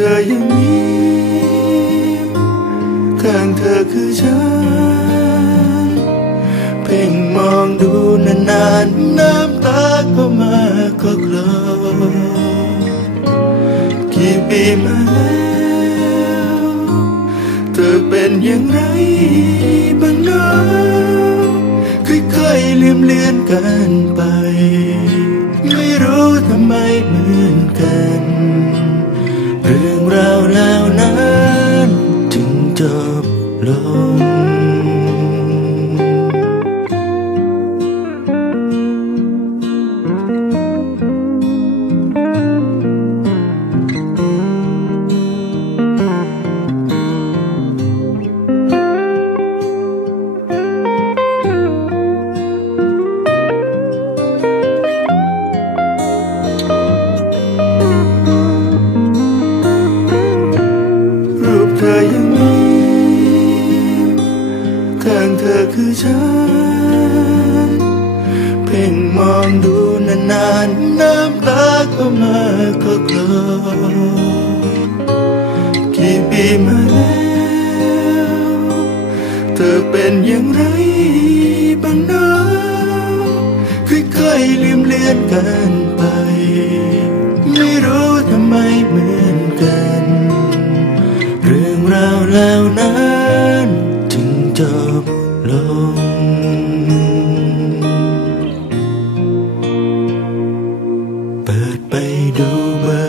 เธอยังมีข้างเธอคือฉัน เพ่งมองดูนานๆน้ำตาก็มาก็กลอกี่ปีมาแล้วเธอเป็นอย่างไรบ้างนะค่อยๆลืมเลือนกันไป องดูนานๆน้ำตาก็มาก็กลอกี่ปีมาแล้วเธอเป็นอย่างไรบ้างเนะค่อยๆลืมเลือนกันไป